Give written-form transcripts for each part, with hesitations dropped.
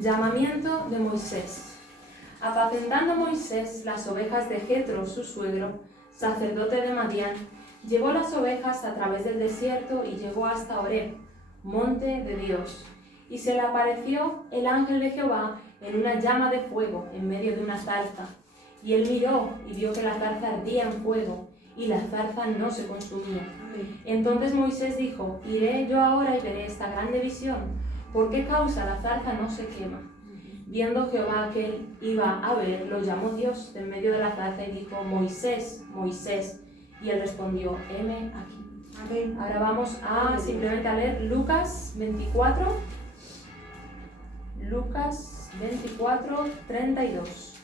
Llamamiento de Moisés. Apacentando Moisés las ovejas de Jetro, su suegro, sacerdote de Madián, llevó las ovejas a través del desierto y llegó hasta Horeb, monte de Dios. Y se le apareció el ángel de Jehová en una llama de fuego en medio de una zarza. Y él miró y vio que la zarza ardía en fuego, y la zarza no se consumía. Entonces Moisés dijo: iré yo ahora y veré esta grande visión. ¿Por qué causa la zarza no se quema? Viendo Jehová que él iba a ver, lo llamó Dios de en medio de la zarza y dijo: Moisés, Moisés. Y él respondió: heme aquí. Amén. Ahora vamos a simplemente a leer Lucas 24. Lucas 24, 32.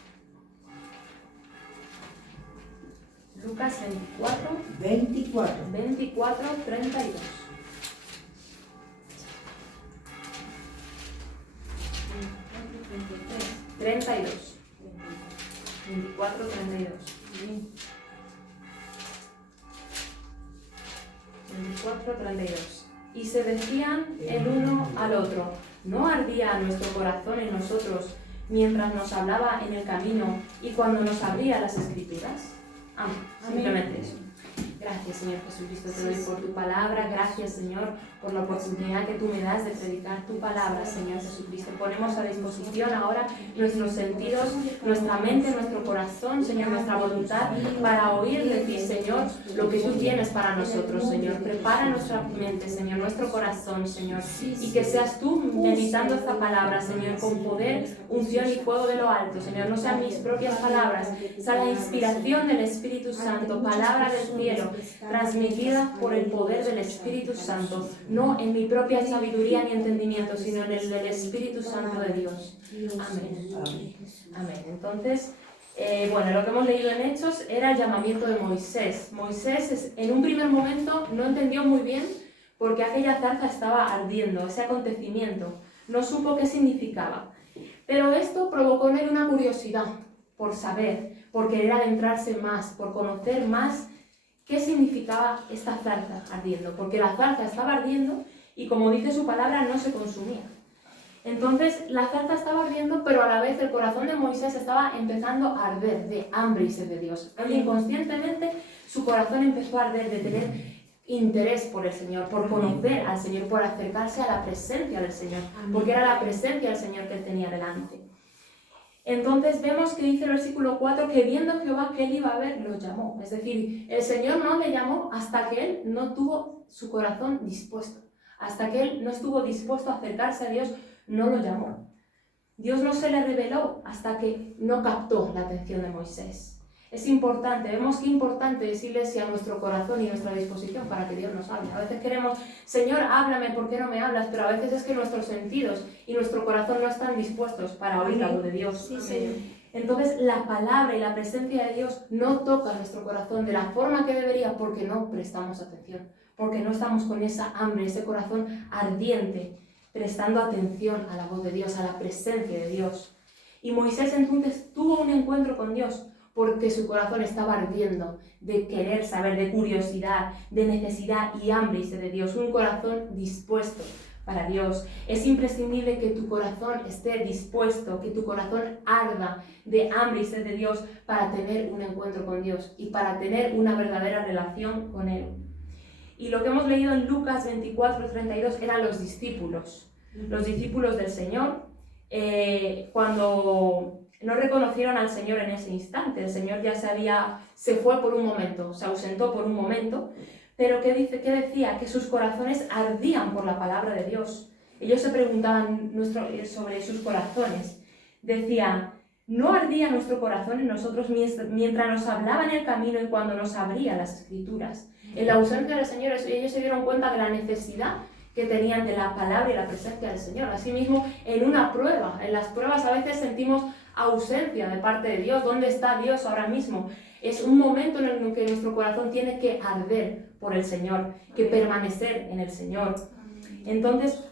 Lucas 24, 24, 32. 32. 24, 32. 24, 32. Y se decían el uno al otro: ¿no ardía nuestro corazón en nosotros mientras nos hablaba en el camino y cuando nos abría las Escrituras? Amén. Simplemente eso. Gracias, Señor Jesucristo, te doy por tu palabra. Gracias, Señor, por la oportunidad que tú me das de predicar tu palabra, Señor Jesucristo. Ponemos a disposición ahora nuestros sentidos, nuestra mente, nuestro corazón, Señor, nuestra voluntad, para oír de ti, Señor, lo que tú tienes para nosotros, Señor. Prepara nuestra mente, Señor, nuestro corazón, Señor, y que seas tú meditando esta palabra, Señor, con poder, unción y fuego de lo alto, Señor. No sean mis propias palabras, sea la inspiración del Espíritu Santo, palabra del cielo, transmitida por el poder del Espíritu Santo, no en mi propia sabiduría ni entendimiento, sino en el del Espíritu Santo de Dios. Amén. Amén. Entonces, bueno, lo que hemos leído en Hechos era el llamamiento de Moisés. Moisés en un primer momento no entendió muy bien por qué aquella zarza estaba ardiendo, ese acontecimiento. No supo qué significaba. Pero esto provocó en él una curiosidad por saber, por querer adentrarse más, por conocer más qué significaba esta zarza ardiendo, porque la zarza estaba ardiendo y, como dice su palabra, no se consumía. Entonces la zarza estaba ardiendo, pero a la vez el corazón de Moisés estaba empezando a arder de hambre y sed de Dios. Él inconscientemente su corazón empezó a arder de tener interés por el Señor, por conocer al Señor, por acercarse a la presencia del Señor, porque era la presencia del Señor que él tenía delante. Entonces vemos que dice el versículo 4 que viendo Jehová que él iba a ver, lo llamó. Es decir, el Señor no le llamó hasta que él no tuvo su corazón dispuesto. Hasta que él no estuvo dispuesto a acercarse a Dios, no lo llamó. Dios no se le reveló hasta que no captó la atención de Moisés. Es importante, vemos qué importante es iglesia nuestro corazón y nuestra disposición para que Dios nos hable. A veces queremos: Señor, háblame, ¿por qué no me hablas? Pero a veces es que nuestros sentidos y nuestro corazón no están dispuestos para oír la voz de Dios. Sí, Señor. Entonces la palabra y la presencia de Dios no toca nuestro corazón de la forma que debería, porque no prestamos atención, porque no estamos con esa hambre, ese corazón ardiente, prestando atención a la voz de Dios, a la presencia de Dios. Y Moisés entonces tuvo un encuentro con Dios, porque su corazón estaba ardiendo de querer saber, de curiosidad, de necesidad y hambre y sed de Dios. Un corazón dispuesto para Dios. Es imprescindible que tu corazón esté dispuesto, que tu corazón arda de hambre y sed de Dios para tener un encuentro con Dios y para tener una verdadera relación con Él. Y lo que hemos leído en Lucas 24, 32 eran los discípulos del Señor, cuando no reconocieron al Señor en ese instante. El Señor ya se fue por un momento, se ausentó por un momento, pero ¿qué decía? Que sus corazones ardían por la palabra de Dios. Ellos se preguntaban sobre sus corazones. Decían: ¿no ardía nuestro corazón en nosotros mientras nos hablaba en el camino y cuando nos abría las Escrituras? En la ausencia del Señor, ellos se dieron cuenta de la necesidad que tenían de la palabra y la presencia del Señor. Asimismo, en una prueba, en las pruebas a veces sentimos ausencia de parte de Dios. ¿Dónde está Dios ahora mismo? Es un momento en el que nuestro corazón tiene que arder por el Señor, que permanecer en el Señor. Entonces,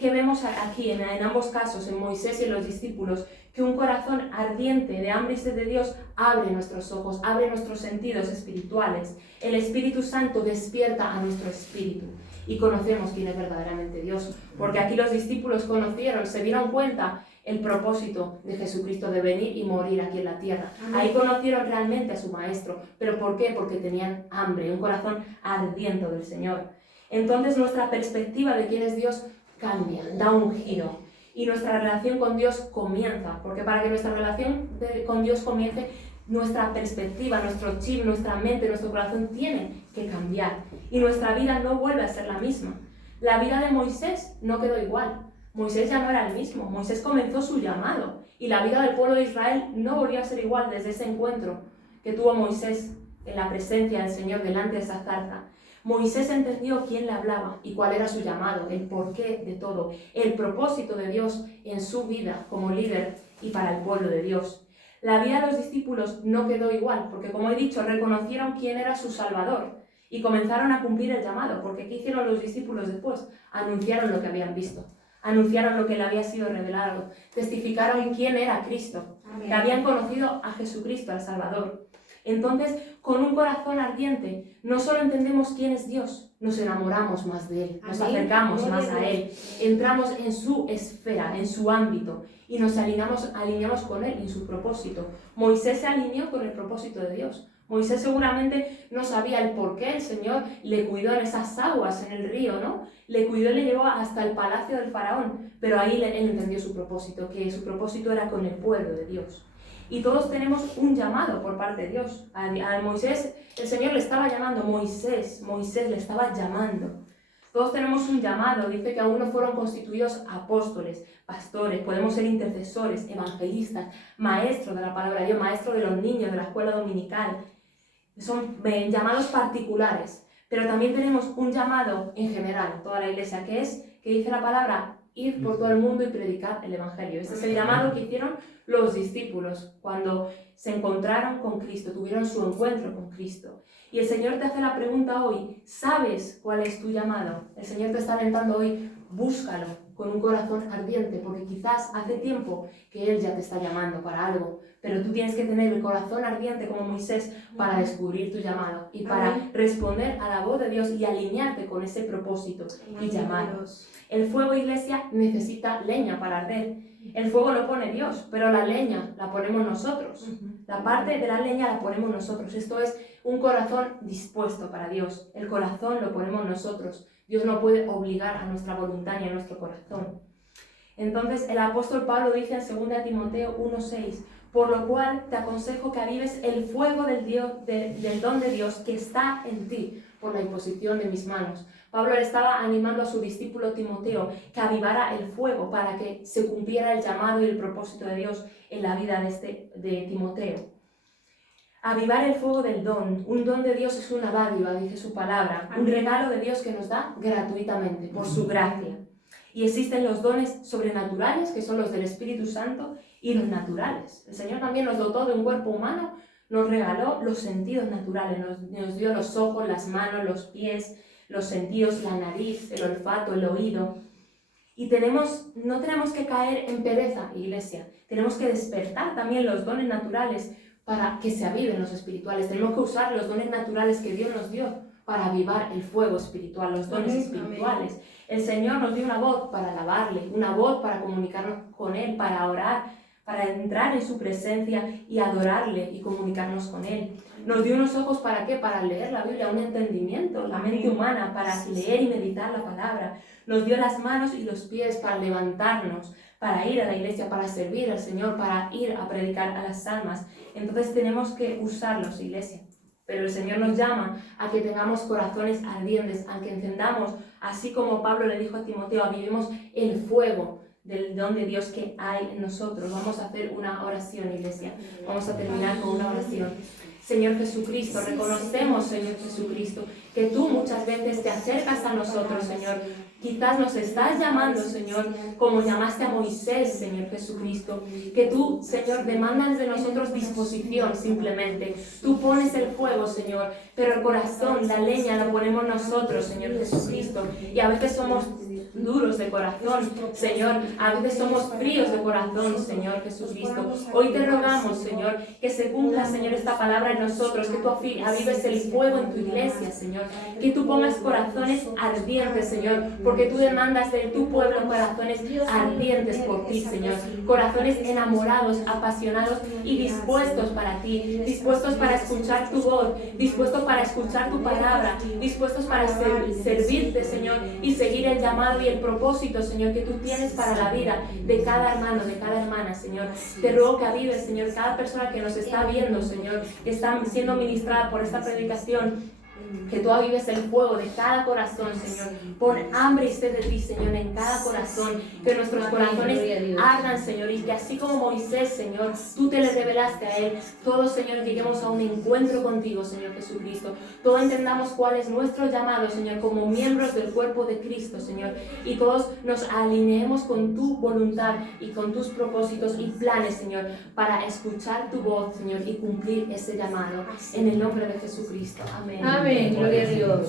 ¿qué vemos aquí en ambos casos, en Moisés y en los discípulos? Que un corazón ardiente de hambre y sed de Dios abre nuestros ojos, abre nuestros sentidos espirituales. El Espíritu Santo despierta a nuestro espíritu. y conocemos quién es verdaderamente Dios. Porque aquí los discípulos conocieron, se dieron cuenta el propósito de Jesucristo de venir y morir aquí en la tierra. Ahí conocieron realmente a su Maestro. ¿Pero por qué? Porque tenían hambre, un corazón ardiente del Señor. Entonces nuestra perspectiva de quién es Dios cambia, da un giro. Y nuestra relación con Dios comienza. Porque para que nuestra relación con Dios comience, nuestra perspectiva, nuestro chip, nuestra mente, nuestro corazón tiene que cambiar. Y nuestra vida no vuelve a ser la misma. La vida de Moisés no quedó igual. Moisés ya no era el mismo. Moisés comenzó su llamado. Y la vida del pueblo de Israel no volvió a ser igual desde ese encuentro que tuvo Moisés en la presencia del Señor delante de esa zarza. Moisés entendió quién le hablaba y cuál era su llamado, el porqué de todo, el propósito de Dios en su vida como líder y para el pueblo de Dios. La vida de los discípulos no quedó igual, porque como he dicho, reconocieron quién era su Salvador y comenzaron a cumplir el llamado, porque ¿qué hicieron los discípulos después? Anunciaron lo que habían visto, anunciaron lo que le había sido revelado, testificaron quién era Cristo, que habían conocido a Jesucristo, al Salvador. Entonces, con un corazón ardiente, no solo entendemos quién es Dios, nos enamoramos más de Él, nos acercamos más a Él, entramos en su esfera, en su ámbito, y nos alineamos con Él en su propósito. Moisés se alineó con el propósito de Dios. Moisés seguramente no sabía el por qué el Señor le cuidó en esas aguas, en el río, ¿no? Le cuidó y le llevó hasta el palacio del faraón, pero ahí él entendió su propósito, que su propósito era con el pueblo de Dios. Y todos tenemos un llamado por parte de Dios. A Moisés, el Señor le estaba llamando, Moisés le estaba llamando. Todos tenemos un llamado, dice que aún no fueron constituidos apóstoles, pastores, podemos ser intercesores, evangelistas, maestros de la palabra de Dios, maestros de los niños, de la escuela dominical. Son llamados particulares, pero también tenemos un llamado en general, toda la iglesia, que dice la palabra, ir por todo el mundo y predicar el Evangelio. Ese es el llamado que hicieron los discípulos cuando se encontraron con Cristo, tuvieron su encuentro con Cristo. Y el Señor te hace la pregunta hoy, ¿sabes cuál es tu llamado? El Señor te está alentando hoy, búscalo con un corazón ardiente, porque quizás hace tiempo que Él ya te está llamando para algo, pero tú tienes que tener el corazón ardiente como Moisés para descubrir tu llamado y para responder a la voz de Dios y alinearte con ese propósito y llamado. El fuego, iglesia, necesita leña para arder. El fuego lo pone Dios, pero la leña la ponemos nosotros. La parte de la leña la ponemos nosotros. Esto es un corazón dispuesto para Dios. El corazón lo ponemos nosotros. Dios no puede obligar a nuestra voluntad ni a nuestro corazón. Entonces el apóstol Pablo dice en 2 Timoteo 1:6, por lo cual te aconsejo que avives el fuego del don de Dios que está en ti por la imposición de mis manos. Pablo le estaba animando a su discípulo Timoteo que avivara el fuego para que se cumpliera el llamado y el propósito de Dios en la vida de Timoteo. Avivar el fuego del don. Un don de Dios es una dádiva, dice su palabra, un regalo de Dios que nos da gratuitamente, por su gracia. Y existen los dones sobrenaturales, que son los del Espíritu Santo, y los naturales. El Señor también nos dotó de un cuerpo humano, nos regaló los sentidos naturales, nos dio los ojos, las manos, los pies, los sentidos, la nariz, el olfato, el oído. Y no tenemos que caer en pereza, iglesia. Tenemos que despertar también los dones naturales para que se aviven los espirituales. Tenemos que usar los dones naturales que Dios nos dio para avivar el fuego espiritual, los dones espirituales. El Señor nos dio una voz para alabarle, una voz para comunicarnos con Él, para orar, para entrar en su presencia y adorarle y comunicarnos con Él. Nos dio unos ojos ¿para qué? Para leer la Biblia, un entendimiento, la mente humana, para leer y meditar la palabra. Nos dio las manos y los pies para levantarnos, para ir a la iglesia, para servir al Señor, para ir a predicar a las almas. Entonces tenemos que usarlos, iglesia. Pero el Señor nos llama a que tengamos corazones ardientes, a que encendamos, así como Pablo le dijo a Timoteo, avivemos el fuego del don de Dios que hay en nosotros. Vamos a hacer una oración, iglesia. Vamos a terminar con una oración. Señor Jesucristo, reconocemos, Señor Jesucristo, que tú muchas veces te acercas a nosotros, Señor. Quizás nos estás llamando, Señor, como llamaste a Moisés, Señor Jesucristo. Que tú, Señor, demandas de nosotros disposición simplemente. Tú pones el fuego, Señor, pero el corazón, la leña, la ponemos nosotros, Señor Jesucristo. Y a veces somos duros de corazón, Señor. A veces somos fríos de corazón, Señor Jesucristo. Hoy te rogamos, Señor, que se cumpla, Señor, esta palabra en nosotros, que tú avives el fuego en tu iglesia, Señor. Que tú pongas corazones ardientes, Señor, porque tú demandas de tu pueblo corazones ardientes por ti, Señor. Corazones enamorados, apasionados y dispuestos para ti, dispuestos para escuchar tu voz, dispuestos para escuchar tu palabra, dispuestos para servirte, Señor, y seguir el llamado y el propósito, Señor, que tú tienes para la vida de cada hermano, de cada hermana, Señor. Te ruego que avives, Señor, cada persona que nos está viendo, Señor, que está siendo ministrada por esta predicación. Que tú avives el fuego de cada corazón, Señor. Pon hambre y sed de ti, Señor, en cada corazón. Que nuestros corazones ardan, Señor. Y que así como Moisés, Señor, tú te le revelaste a él. Todos, Señor, lleguemos a un encuentro contigo, Señor Jesucristo. Todos entendamos cuál es nuestro llamado, Señor, como miembros del cuerpo de Cristo, Señor. Y todos nos alineemos con tu voluntad y con tus propósitos y planes, Señor, para escuchar tu voz, Señor, y cumplir ese llamado. En el nombre de Jesucristo. Amén. Amén. Gloria a Dios.